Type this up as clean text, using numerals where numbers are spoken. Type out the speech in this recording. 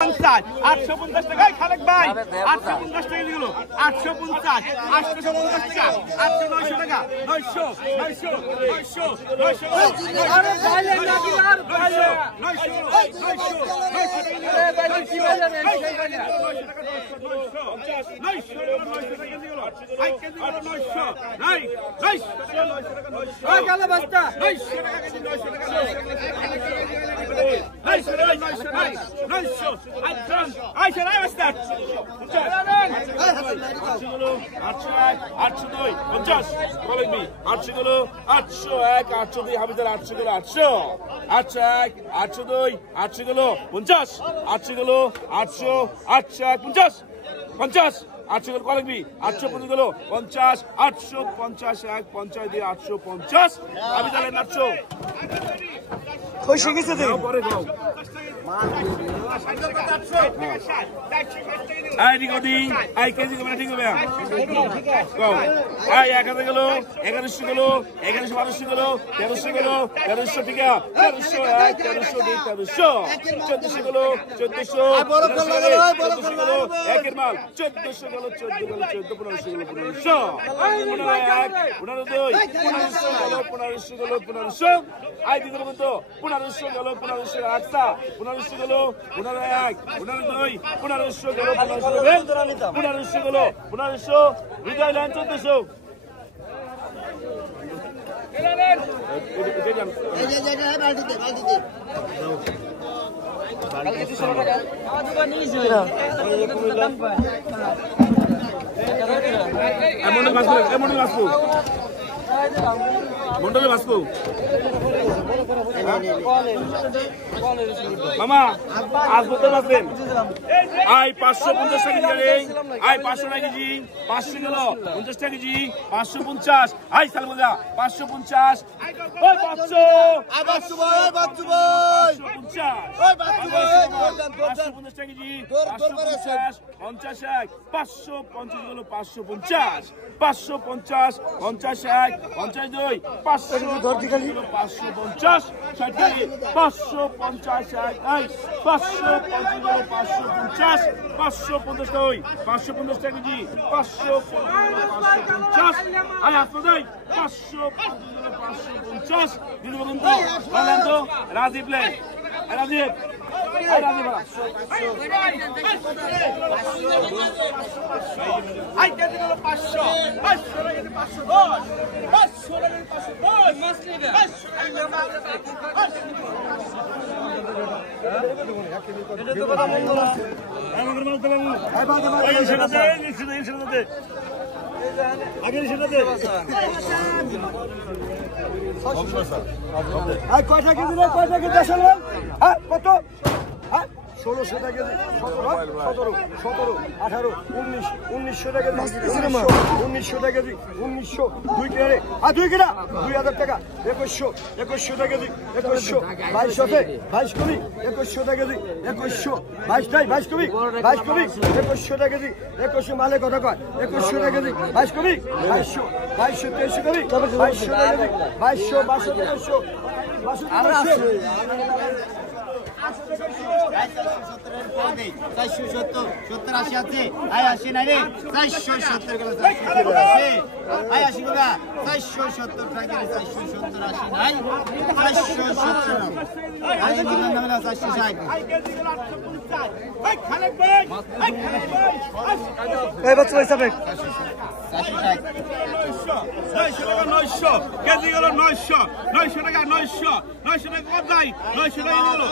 850 টাকায় খালেক ভাই 850 টাকা দিলো 850 850 টাকা 900 টাকা 900 আরে ভাইলে না কি আর ভাইলে 900 ভাই কি ভাইলে সেই ভাইলে 900 টাকা দিলো আই কেজি 900 নাই 900 টাকা 900 ওই গেল বাস্তা 900 টাকা কেজি 900 টাকা 900 আইসা নাই বাস্তা 802 50 বলেন মি 800 গুলো 801 802 হাবিদার 800 গুলো 800 801 802 800 গুলো 50 800 গুলো 800 801 50 50 800 গুলো কলেন মি 850 গুলো 50 850 1 50 দিয়ে 850 হাবিদার 800 কইছে গেছে দে পরে যাও আই নিগদি আই কেজি কমে ঠিক হবে কও আই 1000 গেল 1100 গেল 1100 গেল 1300 গেল 1300 টাকা 1300 1 1300 2 1300 1400 গেল 1400 বড় গেল একের মাল 1400 গেল 14 গেল 14 1500 গেল 1500 1500 গেল 1500 আই দিদের মতো 1500 গেল 1500 রাখতা 1500 গেল 1501 1502 1500 গেল 1500 গেল 1500 হৃদয় লাইন 1400 মন্ডলে বাসকো মামা আজ বলতে পারবেন আই 550 টাকা কেজি আই 500 টাকা কেজি 500 গেল 50 টাকা কেজি 550 আই সালমুদা 550 ওই 500 আই 500 ভাই 500 ভাই 50 ওই 500 ভাই 550 টাকা কেজি 550 50 1 550 গেল 550 550 50 1 50 2 500 ধরতি খালি 550 60 টাকা 550 1 550 550 550 টাকা 550 টাকা কেজি 550 আরে আপনি দাই 550 দিন বলুন তো বলেন তো রাজীব লে রাজীব আই কেজি হলো 500 500 টাকা কেজি 510 500 টাকা কেজি 510 মাসলি বে এটা তো কথা বলবো না আমাদের মাল তো আই বাদে বাদে সেটা দে সেটা দে আগে সেটা দে আই কয়টা কেজি রে কয়টা কেজি আসলে হ্যাঁ কত হ্যাঁ 1600 টাকা কেজি 17 18 19 1900 টাকা কেজি 1900 টাকা কেজি 1900 দুই কেরে আর দুই কেরা 2000 টাকা 2100 টাকা কেজি 2100 22 কবি 2100 টাকা কেজি 2100 22 টাই 22 কবি 2100 টাকা কেজি 2100 মালে কত কয় 2100 টাকা কেজি 22 কবি 2200 2300 কবি 2200 টাকা কেজি 2200 900 টাকা 900 টাকা